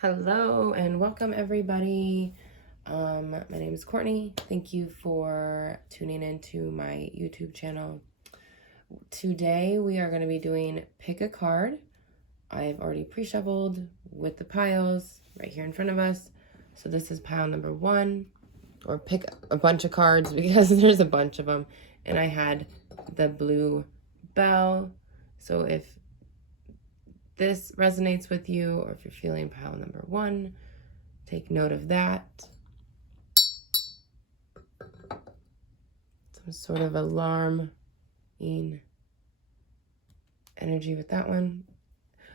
Hello and welcome everybody. My name is Courtney. Thank you for tuning into my YouTube channel. Today we are going to be doing pick a card. I've already pre-shuffled with the piles right here in front of us. So this is pile number 1, or pick a bunch of cards because there's a bunch of them. And I had the blue bell. So if this resonates with you, or if you're feeling pile number 1, take note of that. Some sort of alarming energy with that one.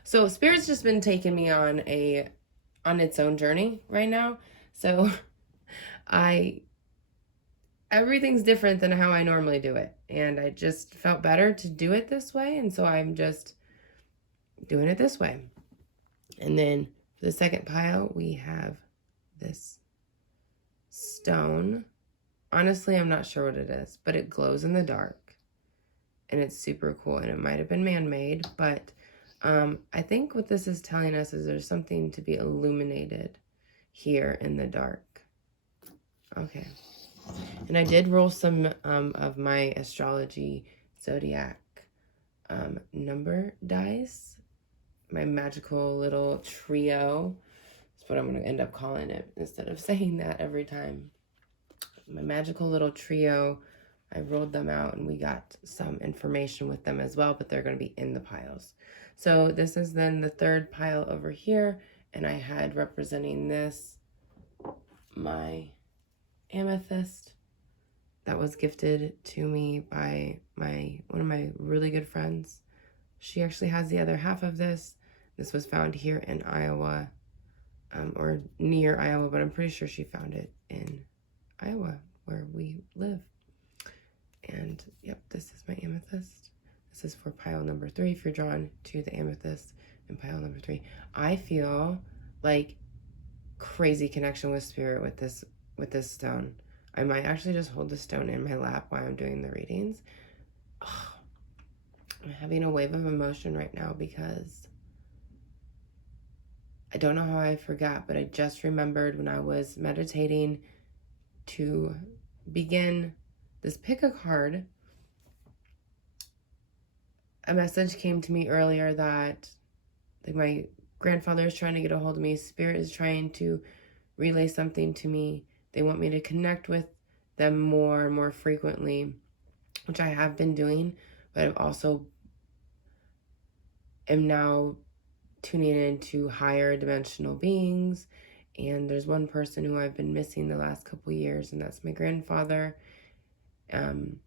So Spirit's just been taking me on its own journey right now. So everything's different than how I normally do it. And I just felt better to do it this way. And so I'm just doing it this way. And then for the second pile, we have this stone. Honestly, I'm not sure what it is, but it glows in the dark. And it's super cool. And it might have been man-made, but I think what this is telling us is there's something to be illuminated here in the dark. Okay. And I did roll some of my astrology zodiac number dice. My magical little trio. That's what I'm going to end up calling it instead of saying that every time. My magical little trio. I rolled them out and we got some information with them as well, but they're going to be in the piles. So this is then the third pile over here, and I had representing this my amethyst that was gifted to me by one of my really good friends. She actually has the other half of this. This was found here in Iowa, or near Iowa, but I'm pretty sure she found it in Iowa where we live. And yep, this is my amethyst. This is for pile number 3 if you're drawn to the amethyst in pile number 3. I feel like crazy connection with spirit with this stone. I might actually just hold the stone in my lap while I'm doing the readings. Oh, I'm having a wave of emotion right now because I don't know how I forgot, but I just remembered when I was meditating to begin this pick a card. A message came to me earlier that like my grandfather is trying to get a hold of me. Spirit is trying to relay something to me. They want me to connect with them more and more frequently, which I have been doing, but I've also am now tuning into higher dimensional beings. And there's one person who I've been missing the last couple years, and that's my grandfather. And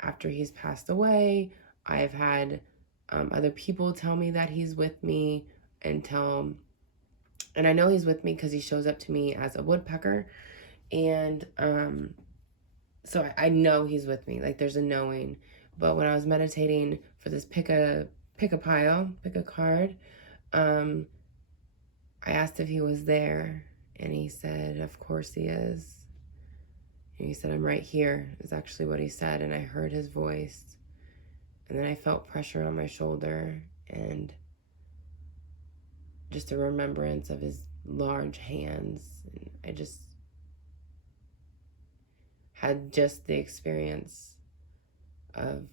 after he's passed away, I've had other people tell me that he's with me and I know he's with me because he shows up to me as a woodpecker. And so I know he's with me. Like there's a knowing. But when I was meditating for this pick a card, I asked if he was there, and he said, of course he is. And he said, I'm right here, is actually what he said. And I heard his voice. And then I felt pressure on my shoulder and just a remembrance of his large hands. And I just had just the experience of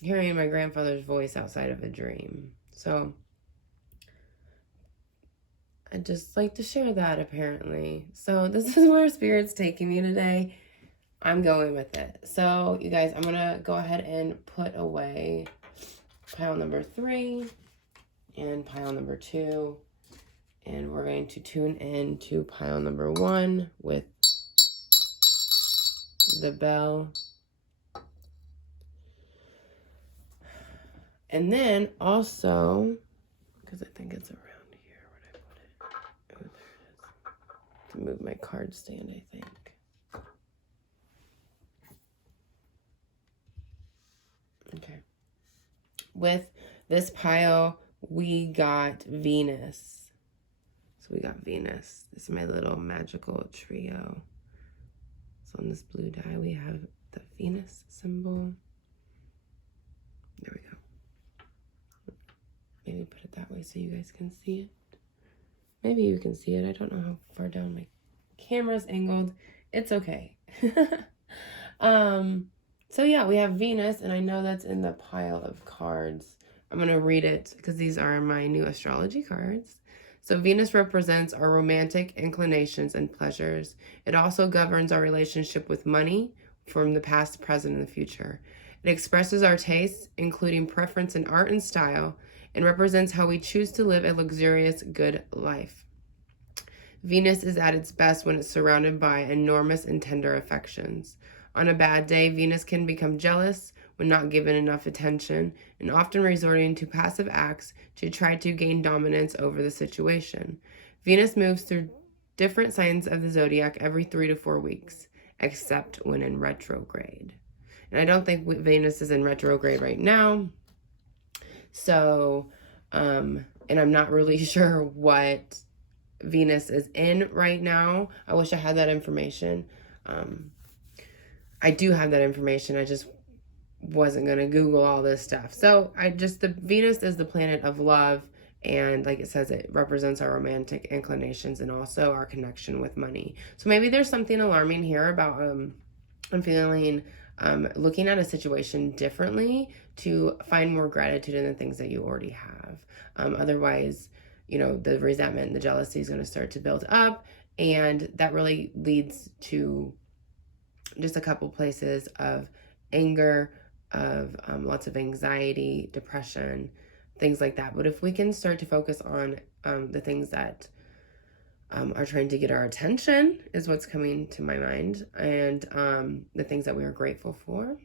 hearing my grandfather's voice outside of a dream. So I'd just like to share that, apparently. So this is where Spirit's taking me today. I'm going with it. So you guys, I'm going to go ahead and put away pile number 3 and pile number 2. And we're going to tune in to pile number 1 with the bell. And then also, because I think it's around here where I put it. Oh, there it is. To move my card stand, I think. Okay. With this pile, we got Venus. So we got Venus. This is my little magical trio. So on this blue die, we have the Venus symbol. There we go. maybe put it that way so you guys can see it. Maybe you can see it. I don't know how far down my camera's angled. It's okay. So yeah, we have Venus, and I know that's in the pile of cards. I'm going to read it because these are my new astrology cards. So Venus represents our romantic inclinations and pleasures. It also governs our relationship with money from the past, present, and the future. It expresses our tastes, including preference in art and style, and represents how we choose to live a luxurious, good life. Venus is at its best when it's surrounded by enormous and tender affections. On a bad day, Venus can become jealous when not given enough attention, and often resorting to passive acts to try to gain dominance over the situation. Venus moves through different signs of the zodiac every 3 to 4 weeks, except when in retrograde. And I don't think Venus is in retrograde right now. So, and I'm not really sure what Venus is in right now. I wish I had that information. I do have that information. I just wasn't going to Google all this stuff. So the Venus is the planet of love. And like it says, it represents our romantic inclinations and also our connection with money. So maybe there's something alarming here about, I'm feeling, looking at a situation differently to find more gratitude in the things that you already have. Otherwise, the resentment and the jealousy is going to start to build up. And that really leads to just a couple places of anger, of lots of anxiety, depression, things like that. But if we can start to focus on the things that are trying to get our attention is what's coming to my mind, and the things that we are grateful for.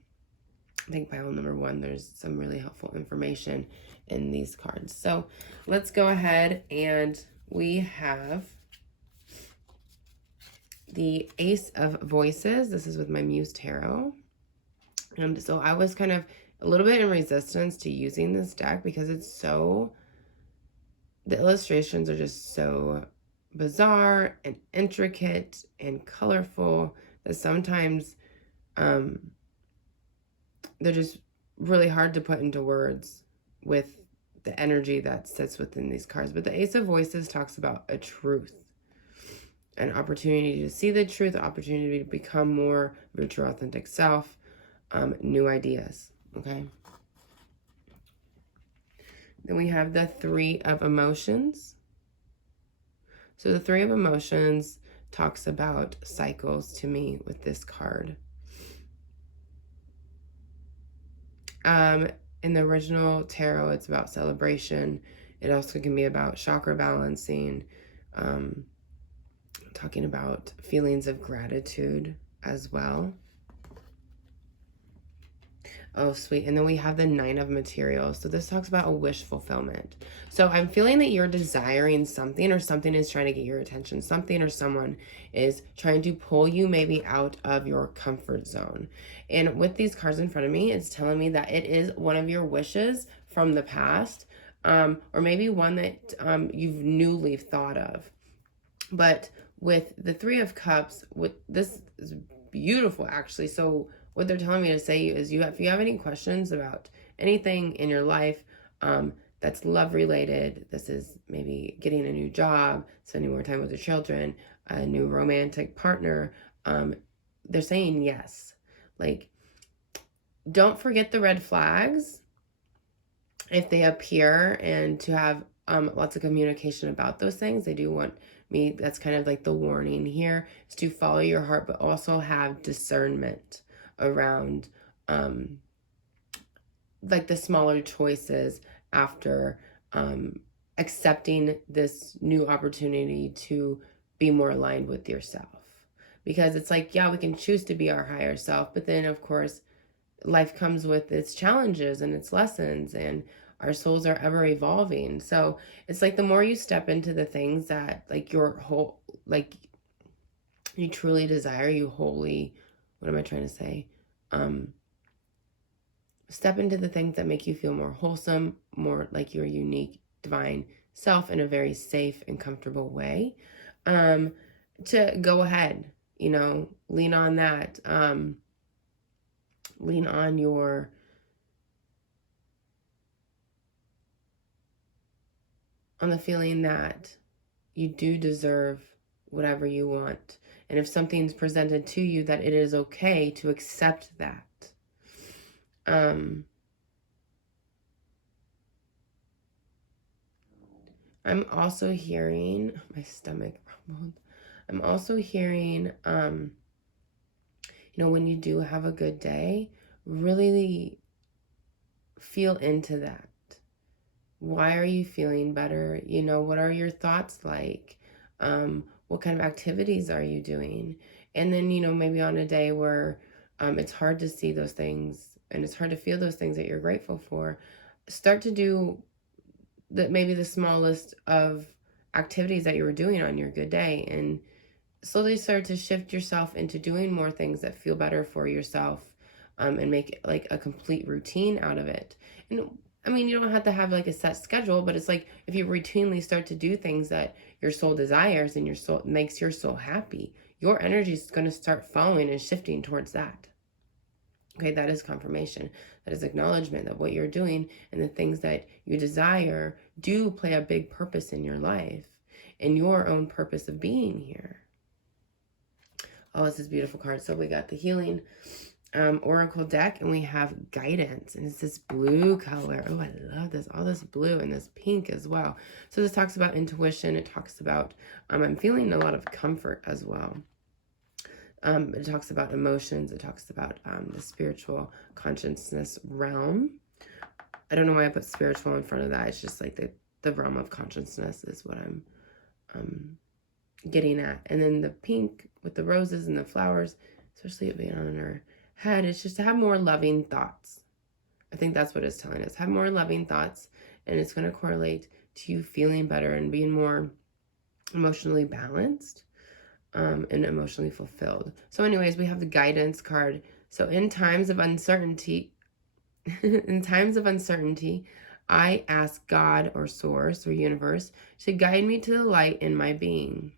I think pile number 1, there's some really helpful information in these cards. So let's go ahead, and we have the Ace of Voices. This is with my Muse Tarot. And so I was kind of a little bit in resistance to using this deck because the illustrations are just so bizarre and intricate and colorful that sometimes they're just really hard to put into words with the energy that sits within these cards. But the Ace of Voices talks about a truth, an opportunity to see the truth, an opportunity to become more of your true authentic self, new ideas, okay? Then we have the Three of Emotions. So the Three of Emotions talks about cycles to me with this card. In the original tarot, it's about celebration. It also can be about chakra balancing, talking about feelings of gratitude as well. Oh, sweet. And then we have the Nine of Materials. So this talks about a wish fulfillment. So I'm feeling that you're desiring something, or something is trying to get your attention. Something or someone is trying to pull you maybe out of your comfort zone. And with these cards in front of me, it's telling me that it is one of your wishes from the past, or maybe one that you've newly thought of. But with the Three of Cups, this is beautiful, actually. So what they're telling me to say is, if you have any questions about anything in your life that's love related, this is maybe getting a new job, spending more time with your children, a new romantic partner, they're saying yes. Like, don't forget the red flags if they appear, and to have lots of communication about those things. They do want me, that's kind of like the warning here, is to follow your heart, but also have discernment around like the smaller choices after accepting this new opportunity to be more aligned with yourself. Because it's like, yeah, we can choose to be our higher self, but then of course life comes with its challenges and its lessons, and our souls are ever evolving. So it's like the more you step into the things that like your whole, like you truly desire, you wholly, what am I trying to say? Step into the things that make you feel more wholesome, more like your unique divine self in a very safe and comfortable way. To go ahead, lean on that. Lean on your on the feeling that you do deserve whatever you want. And if something's presented to you, that it is okay to accept that. I'm also hearing, my stomach rumbled. I'm also hearing, when you do have a good day, really feel into that. Why are you feeling better? What are your thoughts like? What kind of activities are you doing? And then, maybe on a day where it's hard to see those things and it's hard to feel those things that you're grateful for, start to do maybe the smallest of activities that you were doing on your good day, and slowly start to shift yourself into doing more things that feel better for yourself, and make it like a complete routine out of it. And I mean, you don't have to have like a set schedule, but it's like if you routinely start to do things that your soul desires and your soul makes your soul happy, your energy is going to start following and shifting towards that. Okay, that is confirmation. That is acknowledgement that what you're doing and the things that you desire do play a big purpose in your life and your own purpose of being here. Oh, this is beautiful card. So we got the healing oracle deck, and we have guidance, and it's this blue color. Oh, I love this. All this blue and this pink as well. So this talks about intuition. It talks about I'm feeling a lot of comfort as well. It talks about emotions. It talks about the spiritual consciousness realm. I don't know why I put spiritual in front of that. It's just like the realm of consciousness is what I'm getting at. And then the pink with the roses and the flowers, especially it being on her head, it's just to have more loving thoughts. I think that's what it's telling us. Have more loving thoughts, and it's going to correlate to you feeling better and being more emotionally balanced. And emotionally fulfilled. So anyways, we have the guidance card. So in times of uncertainty, I ask God or source or universe to guide me to the light in my being.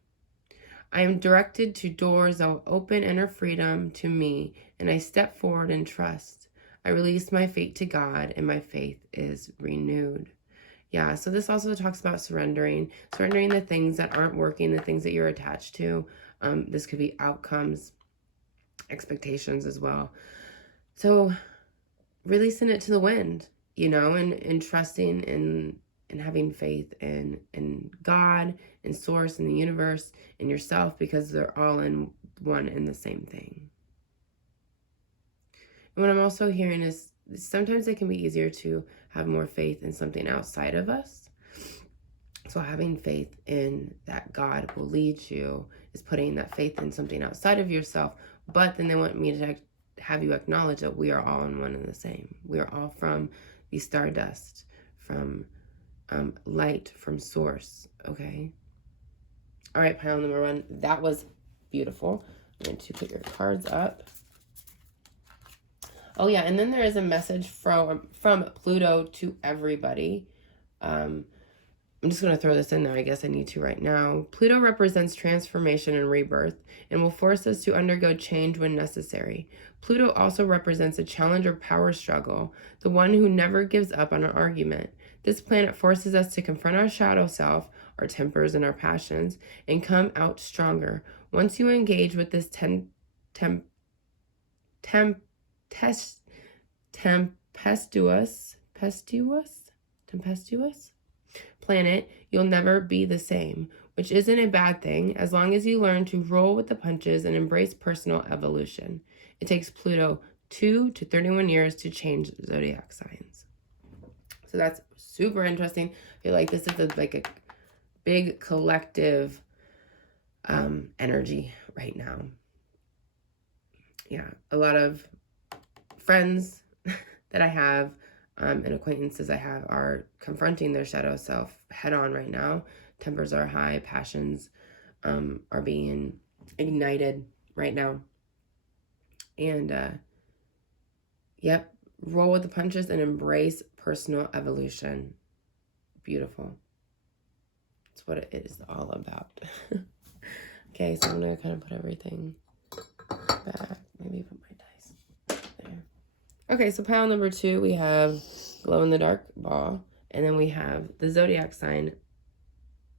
I am directed to doors that will open inner freedom to me, and I step forward in trust. I release my fate to God, and my faith is renewed. Yeah, so this also talks about surrendering the things that aren't working, the things that you're attached to. This could be outcomes, expectations as well. So releasing it to the wind, and trusting and having faith in God and source and the universe and yourself, because they're all in one and the same thing. And what I'm also hearing is sometimes it can be easier to have more faith in something outside of us. So having faith in that God will lead you is putting that faith in something outside of yourself. But then they want me to have you acknowledge that we are all in one and the same. We are all from the stardust, from light, from source. Okay. All right, pile number 1. That was beautiful. I'm going to put your cards up. Oh yeah, and then there is a message from Pluto to everybody. I'm just going to throw this in there. I guess I need to right now. Pluto represents transformation and rebirth and will force us to undergo change when necessary. Pluto also represents a challenge or power struggle, the one who never gives up on an argument. This planet forces us to confront our shadow self, our tempers and our passions, and come out stronger. Once you engage with this tempestuous planet, you'll never be the same, which isn't a bad thing as long as you learn to roll with the punches and embrace personal evolution. It takes Pluto 2 to 31 years to change zodiac signs. So that's super interesting. I feel like this is a big collective energy right now. Yeah, a lot of friends that I have and acquaintances I have are confronting their shadow self head on right now. Tempers are high, passions are being ignited right now. And yep, roll with the punches and embrace personal evolution. Beautiful. That's what it is all about. Okay, so I'm gonna kind of put everything back. Maybe put my dice there. Okay, so pile number 2, we have glow in the dark ball, and then we have the zodiac sign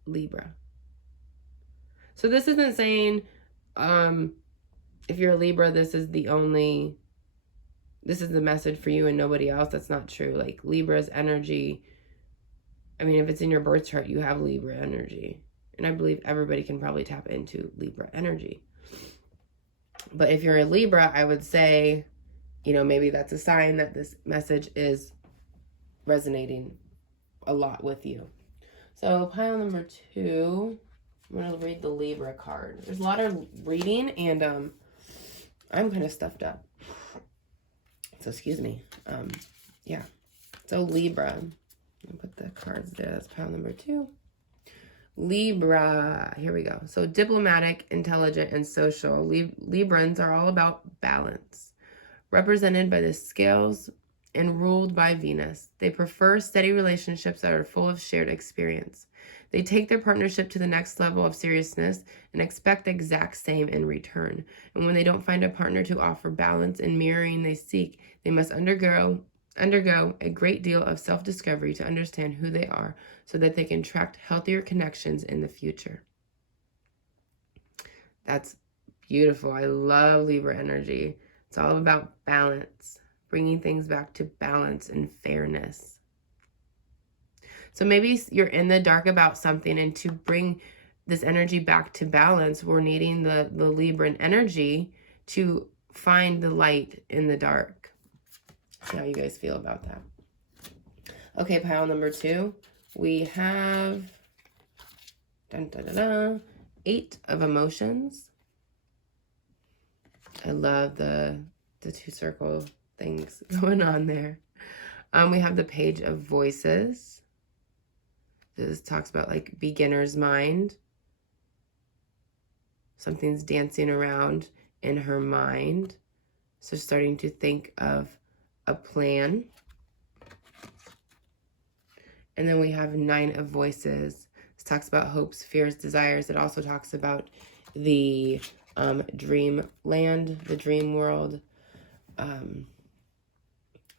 Libra. So this isn't saying if you're a Libra, this is the message for you and nobody else. That's not true. Like Libra's energy, I mean, if it's in your birth chart, you have Libra energy. And I believe everybody can probably tap into Libra energy. But if you're a Libra, I would say, maybe that's a sign that this message is resonating a lot with you. So pile number 2, I'm going to read the Libra card. There's a lot of reading, and I'm kind of stuffed up. So excuse me. Yeah. So Libra. I'll put the cards there. That's pile number 2. Libra. Here we go. So diplomatic, intelligent, and social. Librans are all about balance. Represented by the scales and ruled by Venus. They prefer steady relationships that are full of shared experience. They take their partnership to the next level of seriousness and expect the exact same in return. And when they don't find a partner to offer balance and mirroring they seek, they must undergo a great deal of self-discovery to understand who they are so that they can attract healthier connections in the future. That's beautiful. I love Libra energy. It's all about balance, bringing things back to balance and fairness. So maybe you're in the dark about something, and to bring this energy back to balance, we're needing the Libran energy to find the light in the dark. See how you guys feel about that. Okay, pile number 2. We have 8 of emotions. I love the 2 circle things going on there. We have the Page of Voices. This talks about like beginner's mind. Something's dancing around in her mind. So starting to think of a plan. And then we have 9 of Voices. This talks about hopes, fears, desires. It also talks about the dream land, the dream world.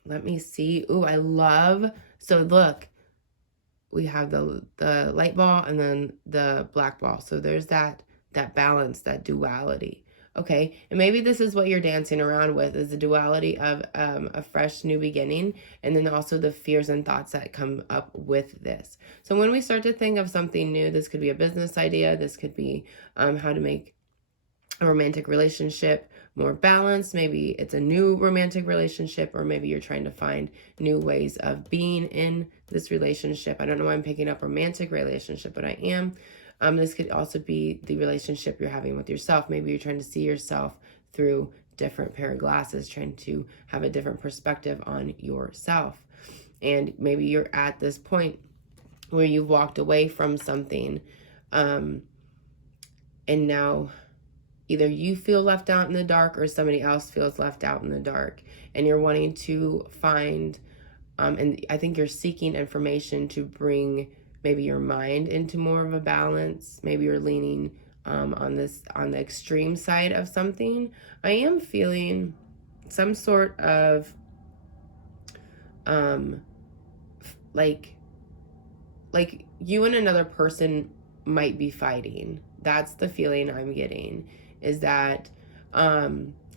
Let me see. Ooh, I love, so look, we have the light ball and then the black ball. So there's that balance, that duality. Okay, and maybe this is what you're dancing around with, is the duality of a fresh new beginning, and then also the fears and thoughts that come up with this. So when we start to think of something new, this could be a business idea, this could be how to make a romantic relationship more balanced. Maybe it's a new romantic relationship, or maybe you're trying to find new ways of being in this relationship. I don't know why I'm picking up romantic relationship, but I am. This could also be the relationship you're having with yourself. Maybe you're trying to see yourself through different pair of glasses, trying to have a different perspective on yourself. And maybe you're at this point where you've walked away from something, and now either you feel left out in the dark or somebody else feels left out in the dark, and you're wanting to find, and I think you're seeking information to bring maybe your mind into more of a balance. Maybe you're leaning on the extreme side of something. I am feeling some sort of like you and another person might be fighting. That's the feeling I'm getting, is that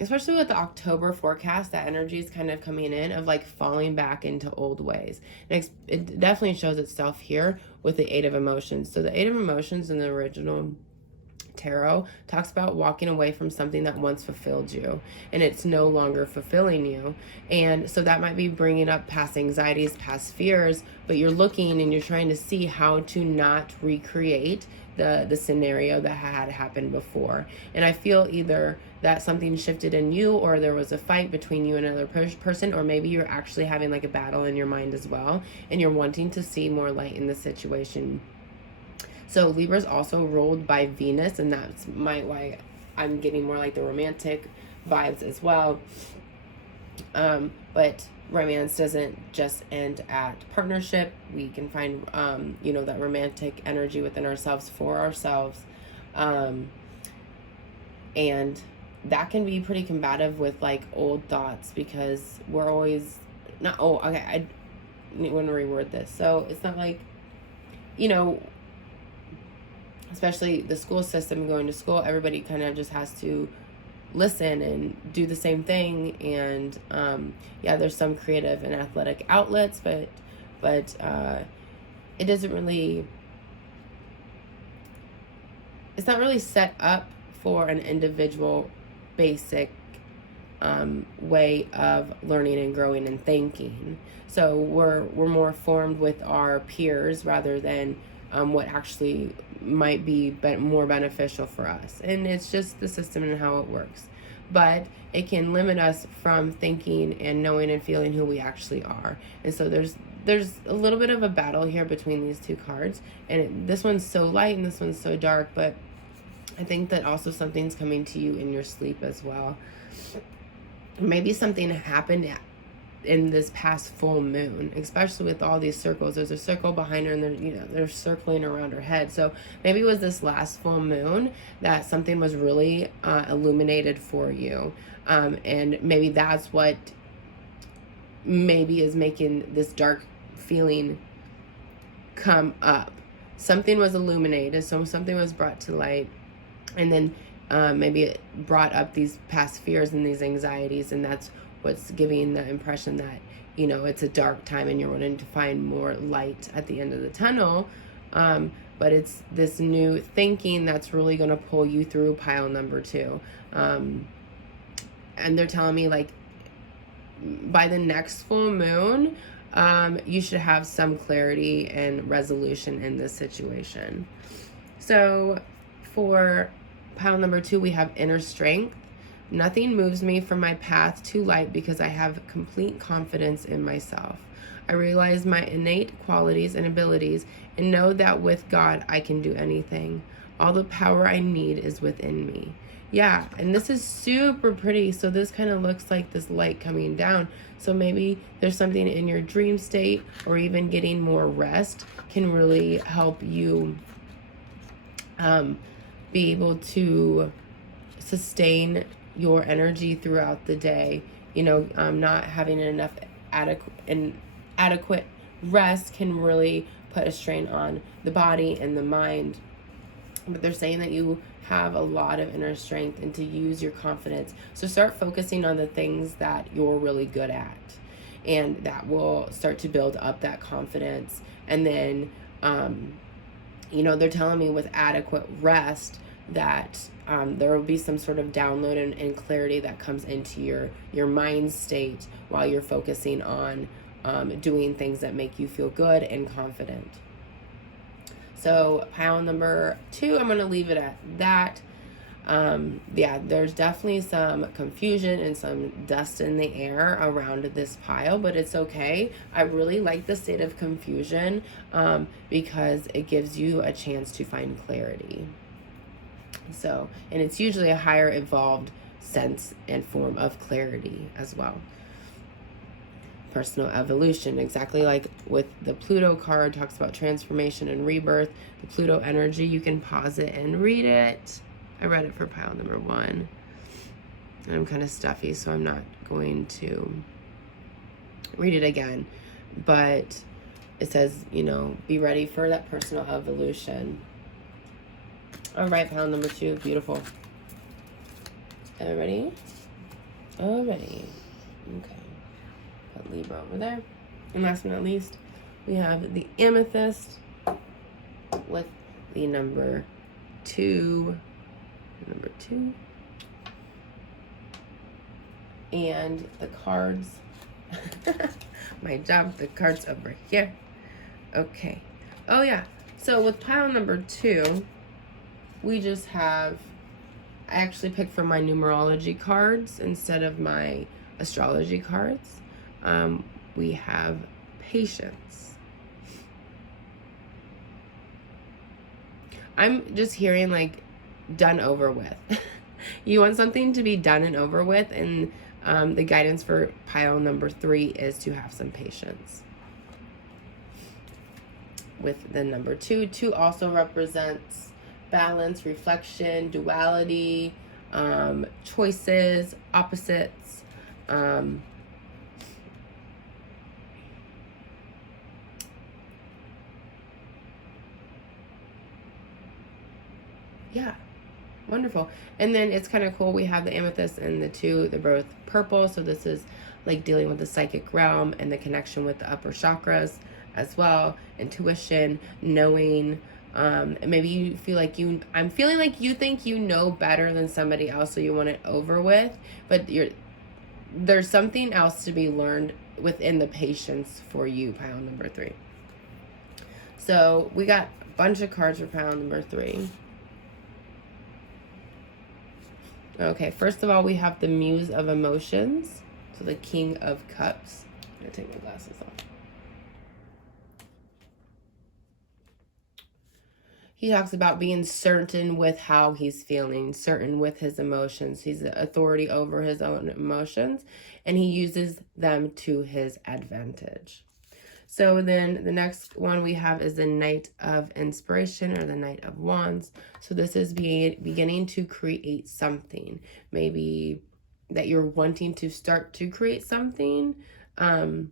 especially with the October forecast, that energy is kind of coming in of like falling back into old ways. And it definitely shows itself here with the 8 of Emotions. So the 8 of Emotions in the original tarot talks about walking away from something that once fulfilled you, and it's no longer fulfilling you. And so that might be bringing up past anxieties, past fears, but you're looking and you're trying to see how to not recreate the scenario that had happened before. And I feel either that something shifted in you, or there was a fight between you and another person, or maybe you're actually having like a battle in your mind as well, and you're wanting to see more light in the situation. So Libra is also ruled by Venus, and that's why I'm getting more like the romantic vibes as well. But romance doesn't just end at partnership. We can find, that romantic energy within ourselves for ourselves. And that can be pretty combative with like old thoughts, because we're always I want to reword this. So it's not like, especially the school system, going to school, everybody kind of just has to listen and do the same thing. And yeah, there's some creative and athletic outlets, but it doesn't really, it's not really set up for an individual basic way of learning and growing and thinking. So we're more formed with our peers rather than what actually might be more beneficial for us. And it's just the system and how it works. But it can limit us from thinking and knowing and feeling who we actually are. And so there's a little bit of a battle here between these two cards. And this one's so light and this one's so dark, but I think that also something's coming to you in your sleep as well. Maybe something happened in this past full moon, especially with all these circles. There's a circle behind her, and they're circling around her head. So maybe it was this last full moon that something was really illuminated for you, and maybe that's what maybe is making this dark feeling come up. Something was illuminated, so something was brought to light, and then maybe it brought up these past fears and these anxieties, and that's what's giving the impression that, it's a dark time and you're wanting to find more light at the end of the tunnel. But it's this new thinking that's really going to pull you through pile number 2. And they're telling me, like, by the next full moon, you should have some clarity and resolution in this situation. So for pile number 2, we have inner strength. Nothing moves me from my path to light because I have complete confidence in myself. I realize my innate qualities and abilities and know that with God I can do anything. All the power I need is within me. Yeah, and this is super pretty. So this kind of looks like this light coming down. So maybe there's something in your dream state, or even getting more rest can really help you be able to sustain your energy throughout the day. Not having enough adequate rest can really put a strain on the body and the mind. But they're saying that you have a lot of inner strength and to use your confidence. So start focusing on the things that you're really good at, and that will start to build up that confidence. And then they're telling me with adequate rest that there will be some sort of download and clarity that comes into your mind state while you're focusing on doing things that make you feel good and confident. So pile number 2, I'm going to leave it at that. Yeah, there's definitely some confusion and some dust in the air around this pile, but it's okay. I really like the state of confusion because it gives you a chance to find clarity. So, and it's usually a higher evolved sense and form of clarity as well. Personal evolution, exactly like with the Pluto card, talks about transformation and rebirth. The Pluto energy, you can pause it and read it. I read it for pile number 1. And I'm kind of stuffy, so I'm not going to read it again. But it says, be ready for that personal evolution. All right, pile number 2, beautiful. Everybody? Alrighty. Okay. Put Libra over there. And last but not least, we have the amethyst with the number 2. Number 2. And the cards. My job, the cards over here. Okay. Oh, yeah. So with pile number 2, we just have, I actually picked from my numerology cards instead of my astrology cards. We have patience. I'm just hearing like done over with. You want something to be done and over with, and the guidance for pile number 3 is to have some patience. With the number 2, 2 also represents balance, reflection, duality, choices, opposites. Yeah. Wonderful. And then it's kind of cool. We have the amethyst and the two, they're both purple. So this is like dealing with the psychic realm and the connection with the upper chakras as well. Intuition, knowing. And maybe you feel like I'm feeling like you think you know better than somebody else, so you want it over with. But there's something else to be learned within the patience for you, pile number 3. So we got a bunch of cards for pile number 3. Okay, first of all, we have the Muse of Emotions. So the King of Cups. I'm going to take my glasses off. He talks about being certain with how he's feeling, certain with his emotions. He's the authority over his own emotions, and he uses them to his advantage. So then the next one we have is the Knight of Inspiration, or the Knight of Wands. So this is beginning to create something. Maybe that you're wanting to start to create something, and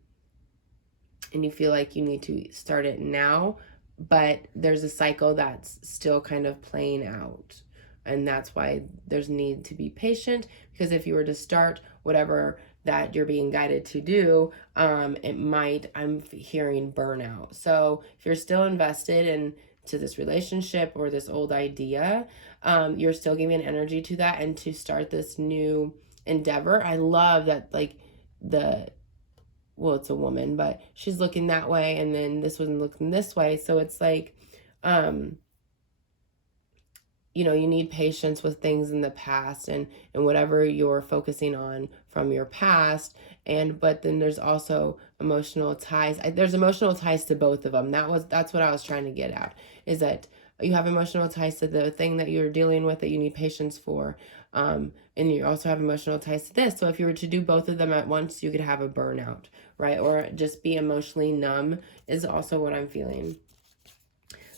you feel like you need to start it now, but there's a cycle that's still kind of playing out. And that's why there's need to be patient, because if you were to start whatever that you're being guided to do, it might, I'm hearing burnout. So if you're still invested into this relationship or this old idea, you're still giving energy to that and to start this new endeavor. I love that, like, it's a woman, but she's looking that way, and then this one's looking this way. So it's like, you need patience with things in the past and whatever you're focusing on from your past. But then there's also emotional ties. There's emotional ties to both of them. That's what I was trying to get at, is that you have emotional ties to the thing that you're dealing with that you need patience for. And you also have emotional ties to this. So if you were to do both of them at once, you could have a burnout, right? Or just be emotionally numb is also what I'm feeling.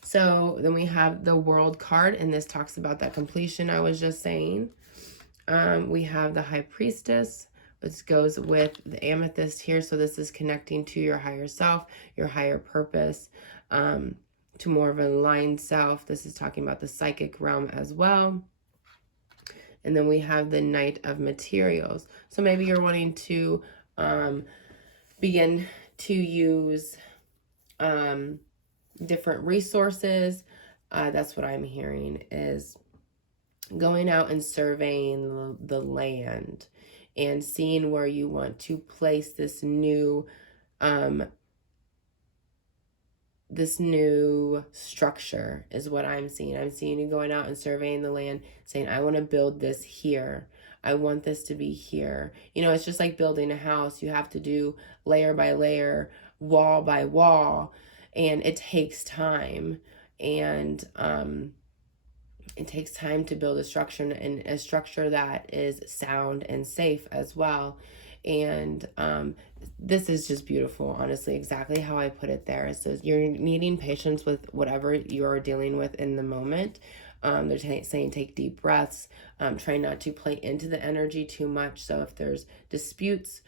So then we have the World card, and this talks about that completion I was just saying. We have the High Priestess, which goes with the amethyst here. So this is connecting to your higher self, your higher purpose, to more of an aligned self. This is talking about the psychic realm as well. And then we have the Knight of Materials. So maybe you're wanting to begin to use different resources. That's what I'm hearing, is going out and surveying the land and seeing where you want to place this new structure is what I'm seeing. I'm seeing you going out and surveying the land, saying, I want to build this here. I want this to be here. It's just like building a house. You have to do layer by layer, wall by wall, and it takes time. And it takes time to build a structure, and a structure that is sound and safe as well. And this is just beautiful, honestly, exactly how I put it there. It says you're needing patience with whatever you're dealing with in the moment. They're saying take deep breaths, try not to play into the energy too much. So if there's disputes,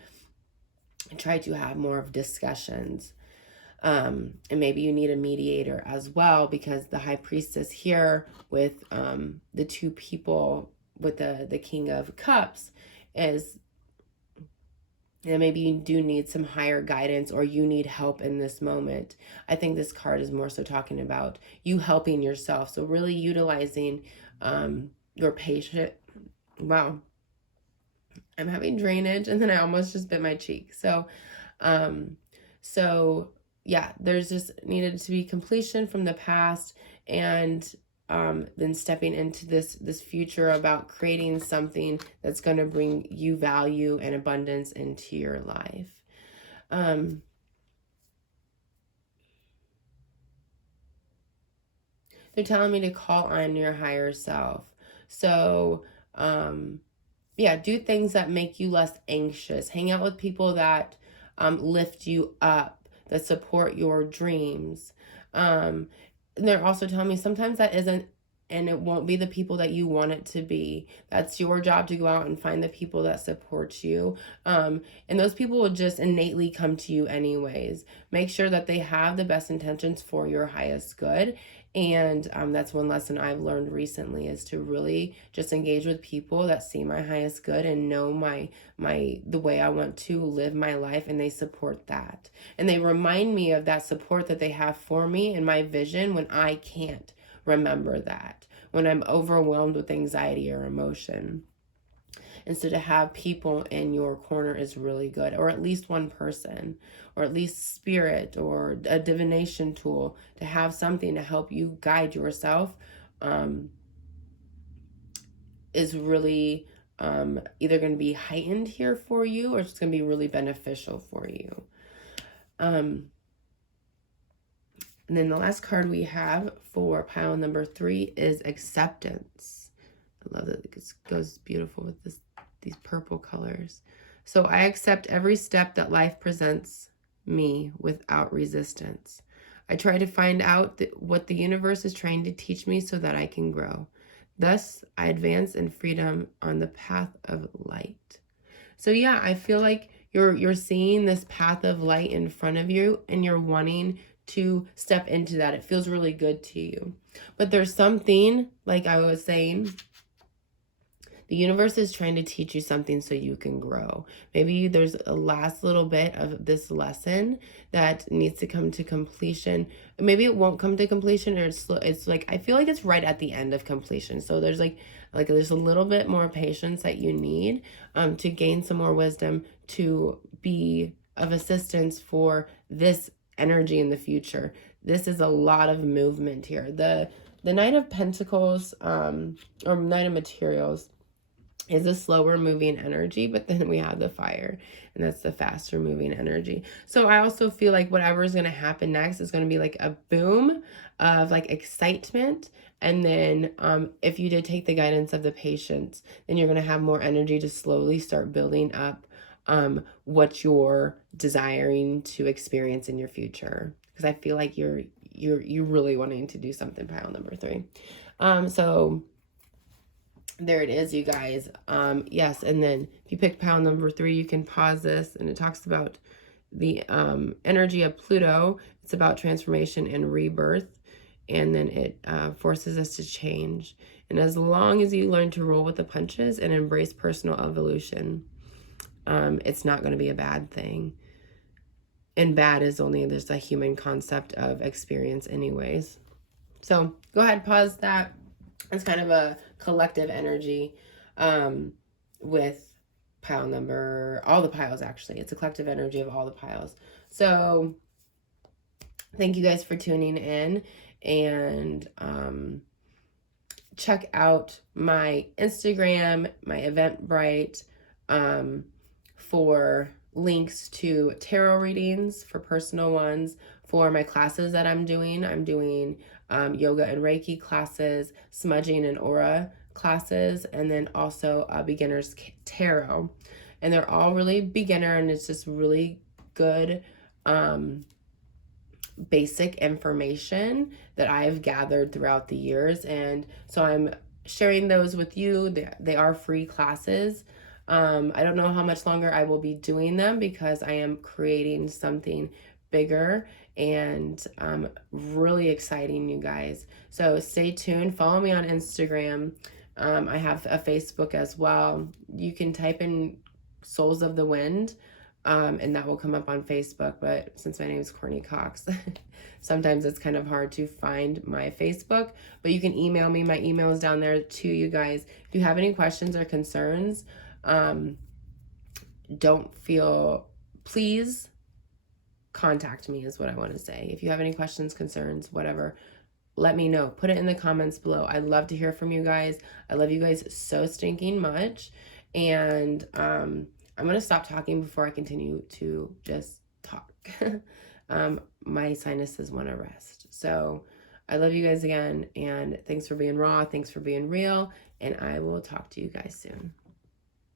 try to have more of discussions. And maybe you need a mediator as well, because the High Priestess here with the two people with the King of Cups is, and maybe you do need some higher guidance, or you need help in this moment. I think this card is more so talking about you helping yourself. So really utilizing your patient. Wow. I'm having drainage, and then I almost just bit my cheek. So yeah, there's just needed to be completion from the past, and then stepping into this future about creating something that's going to bring you value and abundance into your life. They're telling me to call on your higher self. So yeah, do things that make you less anxious. Hang out with people that lift you up, that support your dreams. And they're also telling me sometimes that isn't, and it won't be the people that you want it to be. That's your job to go out and find the people that support you. And those people will just innately come to you anyways. Make sure that they have the best intentions for your highest good. And that's one lesson I've learned recently, is to really just engage with people that see my highest good and know the way I want to live my life, and they support that. And they remind me of that support that they have for me and my vision when I can't remember that, when I'm overwhelmed with anxiety or emotion. And so to have people in your corner is really good, or at least one person, or at least spirit or a divination tool, to have something to help you guide yourself, is really either going to be heightened here for you, or it's going to be really beneficial for you. And then the last card we have for pile number 3 is acceptance. I love that it goes beautiful with these purple colors. So I accept every step that life presents me without resistance. I try to find out what the universe is trying to teach me so that I can grow. Thus, I advance in freedom on the path of light. So yeah, I feel like you're seeing this path of light in front of you, and you're wanting to step into that. It feels really good to you. But there's something, like I was saying, the universe is trying to teach you something so you can grow. Maybe there's a last little bit of this lesson that needs to come to completion. Maybe it won't come to completion, or it's like, I feel like it's right at the end of completion. So there's there's a little bit more patience that you need to gain some more wisdom, to be of assistance for this energy in the future. This is a lot of movement here. The Knight of Pentacles, or Knight of Materials, is a slower moving energy, but then we have the Fire, and that's the faster moving energy. So I also feel like whatever is going to happen next is going to be like a boom of like excitement. And then if you did take the guidance of the Patience, then you're going to have more energy to slowly start building up what you're desiring to experience in your future. Because I feel like you're really wanting to do something, pile number 3. So there it is, you guys. Yes, and then if you pick pile number 3, you can pause this, and it talks about the energy of Pluto. It's about transformation and rebirth, and then it forces us to change. And as long as you learn to roll with the punches and embrace personal evolution, it's not going to be a bad thing. And bad is only just a human concept of experience anyways. So go ahead, pause that. It's kind of a collective energy with pile number, all the piles actually. It's a collective energy of all the piles. So thank you guys for tuning in, and check out my Instagram, my Eventbrite, for links to tarot readings, for personal ones, for my classes that I'm doing. I'm doing yoga and Reiki classes, smudging and aura classes, and then also beginner's tarot. And they're all really beginner, and it's just really good basic information that I've gathered throughout the years. And so I'm sharing those with you. They are free classes. I don't know how much longer I will be doing them, because I am creating something bigger and really exciting, you guys. So stay tuned. Follow me on Instagram. I have a Facebook as well. You can type in Souls of the Wind, and that will come up on Facebook. But since my name is Courtney Cox, sometimes it's kind of hard to find my Facebook. But you can email me. My email is down there too, you guys. If you have any questions or concerns, please contact me, is what I want to say. If you have any questions, concerns, whatever, let me know. Put it in the comments below. I'd love to hear from you guys. I love you guys so stinking much. And I'm going to stop talking before I continue to just talk. My sinuses want to rest. So I love you guys again, and thanks for being raw. Thanks for being real. And I will talk to you guys soon.